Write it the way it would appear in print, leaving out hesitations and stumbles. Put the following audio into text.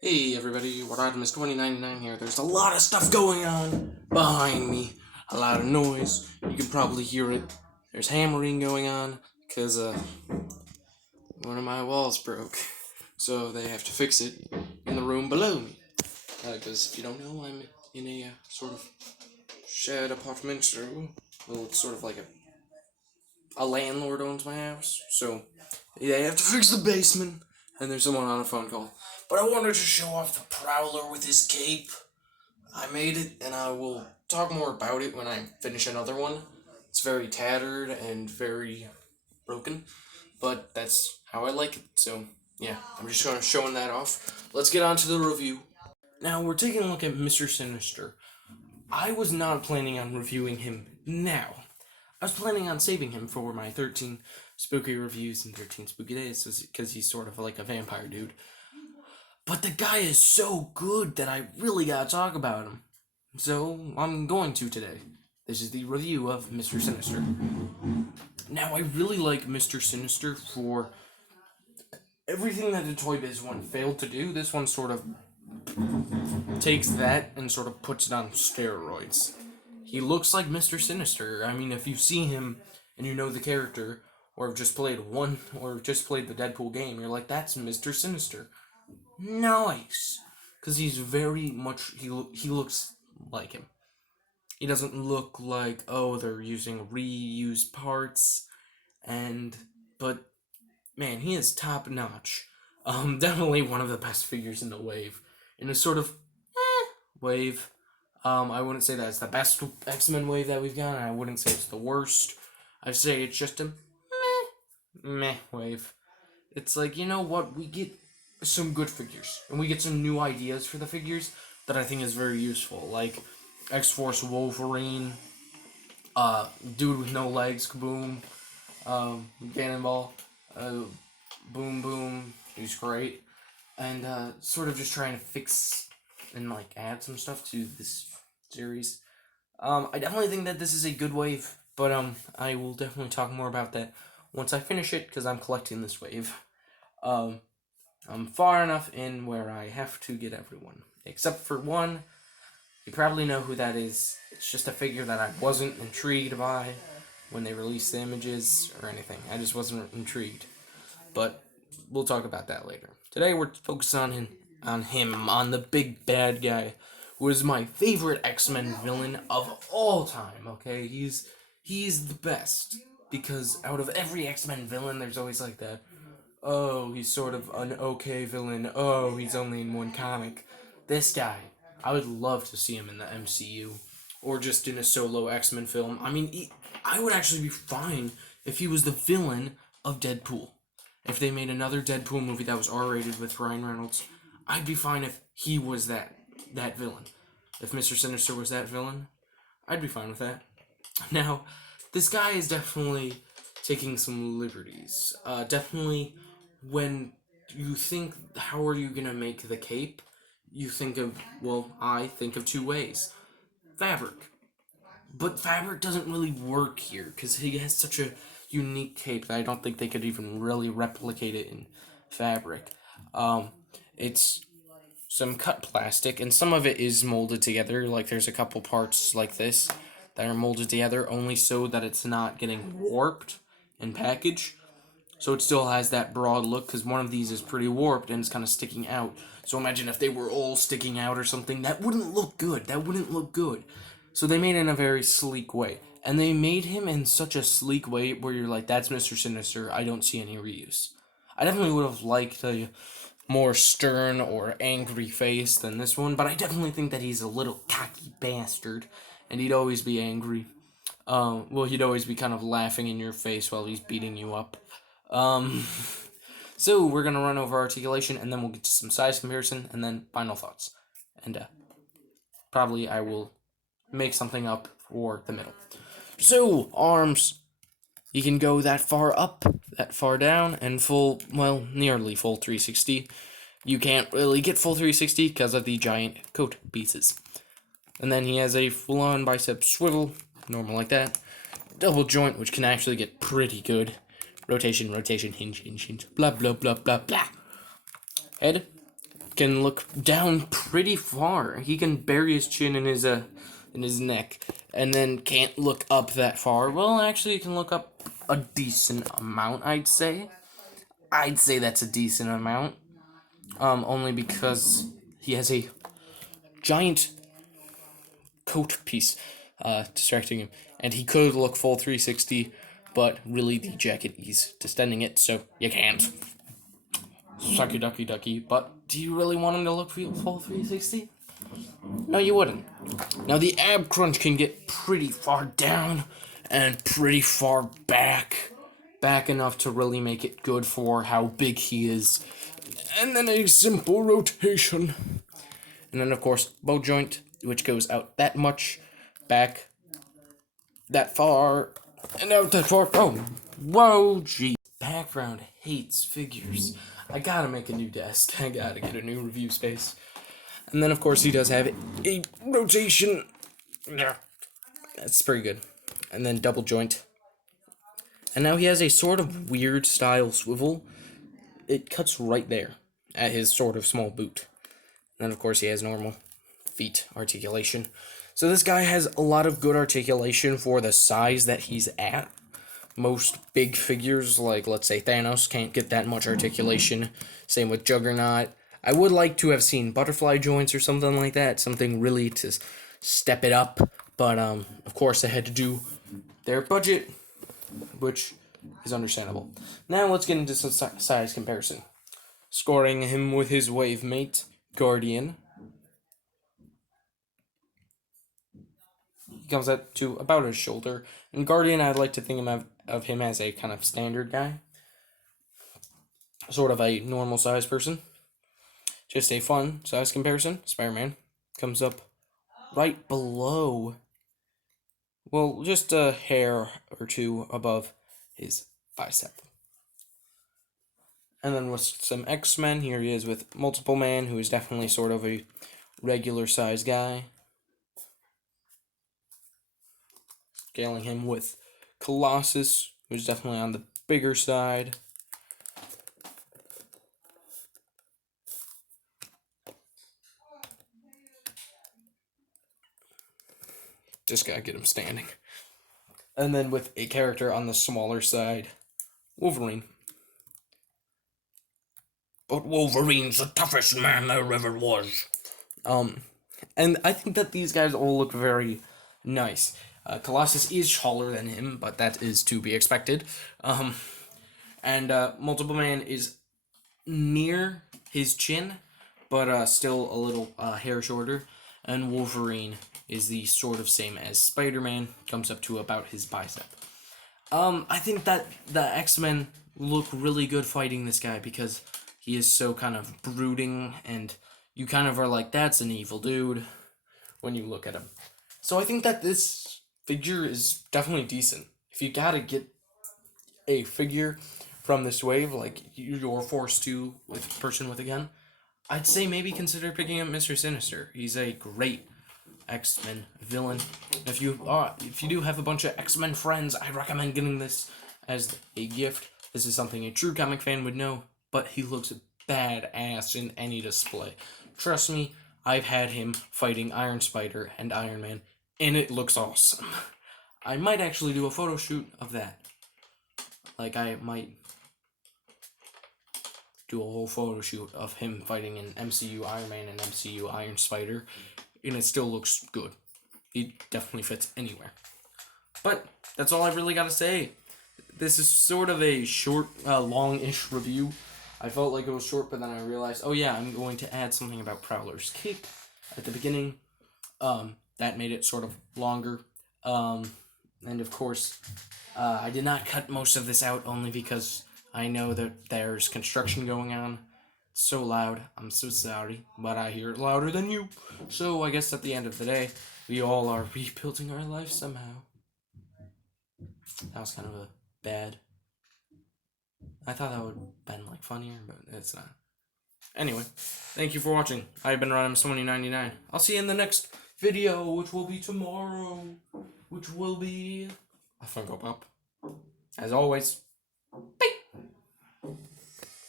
Hey everybody, what item is 2099 here? There's a lot of stuff going on behind me. A lot of noise. You can probably hear it. There's hammering going on, because one of my walls broke. So they have to fix it in the room below me. Because if you don't know, I'm in a sort of shared apartment, so, well, it's sort of like a landlord owns my house. So they have to fix the basement, and there's someone on a phone call. But I wanted to show off the Prowler with his cape. I made it, and I will talk more about it when I finish another one. It's very tattered and very broken, but that's how I like it. So, yeah, I'm just showing that off. Let's get on to the review. Now, we're taking a look at Mr. Sinister. I was not planning on reviewing him now. I was planning on saving him for my 13 spooky reviews and 13 spooky days, because he's sort of like a vampire dude. But the guy is so good that I really gotta talk about him. So, I'm going to today. This is the review of Mr. Sinister. Now, I really like Mr. Sinister for everything that the Toy Biz one failed to do. This one sort of takes that and sort of puts it on steroids. He looks like Mr. Sinister. I mean, if you see him and you know the character, or have just played the Deadpool game, you're like, that's Mr. Sinister. Nice, because he's very much he looks like him. He doesn't look like, oh, they're using reused parts, but man, he is top notch. Definitely one of the best figures in the wave. In a sort of wave. I wouldn't say that it's the best X-Men wave that we've got, and I wouldn't say it's the worst. I'd say it's just a meh wave. It's like, you know what, we get some good figures, and we get some new ideas for the figures that I think is very useful, like X-Force Wolverine, Dude with No Legs, Kaboom, Cannonball, Boom Boom, he's great, and sort of just trying to fix and like add some stuff to this series. I definitely think that this is a good wave, but I will definitely talk more about that once I finish it, because I'm collecting this wave. I'm far enough in where I have to get everyone, except for one. You probably know who that is. It's just a figure that I wasn't intrigued by when they released the images or anything. I just wasn't intrigued. But we'll talk about that later. Today we're focused on him, on the big bad guy, who is my favorite X-Men villain of all time. Okay, he's the best, because out of every X-Men villain, there's always like that. Oh, he's sort of an okay villain. Oh, he's only in one comic. This guy, I would love to see him in the MCU, or just in a solo X-Men film. I mean, I would actually be fine if he was the villain of Deadpool. If they made another Deadpool movie that was R-rated with Ryan Reynolds, I'd be fine if he was that villain. If Mr. Sinister was that villain, I'd be fine with that. Now, this guy is definitely taking some liberties. Definitely, when you think, how are you gonna make the cape? You think of, well, I think of two ways. Fabric. But fabric doesn't really work here, because he has such a unique cape that I don't think they could even really replicate it in fabric. It's some cut plastic, and some of it is molded together. Like, there's a couple parts like this that are molded together only so that it's not getting warped in package. So it still has that broad look, because one of these is pretty warped and it's kind of sticking out. So imagine if they were all sticking out or something. That wouldn't look good. So they made it in a very sleek way. And they made him in such a sleek way where you're like, that's Mr. Sinister. I don't see any reuse. I definitely would have liked a more stern or angry face than this one, but I definitely think that he's a little cocky bastard, and he'd always be angry. He'd always be kind of laughing in your face while he's beating you up. So we're gonna run over articulation, and then we'll get to some size comparison, and then final thoughts. And probably I will make something up for the middle. So, arms. You can go that far up, that far down, and nearly full 360. You can't really get full 360 because of the giant coat pieces. And then he has a full-on bicep swivel, normal like that. Double joint, which can actually get pretty good. Rotation, hinge, blah, blah, blah, blah, blah. Head, can look down pretty far. He can bury his chin in his neck, and then can't look up that far. Well, actually, he can look up a decent amount, I'd say. I'd say that's a decent amount. Only because he has a giant coat piece distracting him. And he could look full 360, but really the jacket is distending it, so you can't. Sucky ducky ducky. But do you really want him to look full 360? No, you wouldn't. Now, the ab crunch can get pretty far down and pretty far back. Back enough to really make it good for how big he is. And then a simple rotation. And then, of course, bow joint, which goes out that much, back that far, and out that far. Oh, whoa, gee. Background hates figures. I gotta make a new desk. I gotta get a new review space. And then, of course, he does have a rotation. That's pretty good. And then double joint. And now he has a sort of weird style swivel. It cuts right there at his sort of small boot. And then, of course, he has normal feet articulation. So this guy has a lot of good articulation for the size that he's at. Most big figures, like, let's say, Thanos, can't get that much articulation. Same with Juggernaut. I would like to have seen butterfly joints or something like that. Something really to step it up. But, of course, they had to do their budget, which is understandable. Now let's get into some size comparison. Scoring him with his wave mate, Guardian. He comes up to about his shoulder. And Guardian, I'd like to think of him as a kind of standard guy. Sort of a normal size person. Just a fun size comparison. Spider-Man comes up right below, well, just a hair or two above his bicep. And then with some X-Men, here he is with Multiple Man, who is definitely sort of a regular size guy. Scaling him with Colossus, who's definitely on the bigger side. Just gotta get him standing. And then with a character on the smaller side, Wolverine. But Wolverine's the toughest man there ever was. And I think that these guys all look very nice. Colossus is taller than him, but that is to be expected. And Multiple Man is near his chin, but still a little hair shorter. And Wolverine is the sort of same as Spider-Man, comes up to about his bicep. I think that the X-Men look really good fighting this guy because he is so kind of brooding, and you kind of are like, that's an evil dude when you look at him. So I think that this figure is definitely decent. If you gotta get a figure from this wave, like you're forced to with a person with a gun, I'd say maybe consider picking up Mr. Sinister. He's a great X-Men villain. If you do have a bunch of X-Men friends, I recommend getting this as a gift. This is something a true comic fan would know, but he looks badass in any display. Trust me, I've had him fighting Iron Spider and Iron Man, and it looks awesome. I might actually do a photo shoot of that. Like, I might do a whole photo shoot of him fighting an MCU Iron Man and MCU Iron Spider, and it still looks good. He definitely fits anywhere. But that's all I really got to say. This is sort of a short, long-ish review. I felt like it was short, but then I realized, oh yeah, I'm going to add something about Prowler's cape at the beginning. That made it sort of longer. And of course, I did not cut most of this out only because I know that there's construction going on. It's so loud. I'm so sorry, but I hear it louder than you. So I guess at the end of the day, we all are rebuilding our life somehow. That was kind of a bad. I thought that would have been like funnier, but it's not. Anyway, thank you for watching. I've been Rodimus2099. I'll see you in the next video, which will be tomorrow. Which will be a Funko Pop. As always. Bye.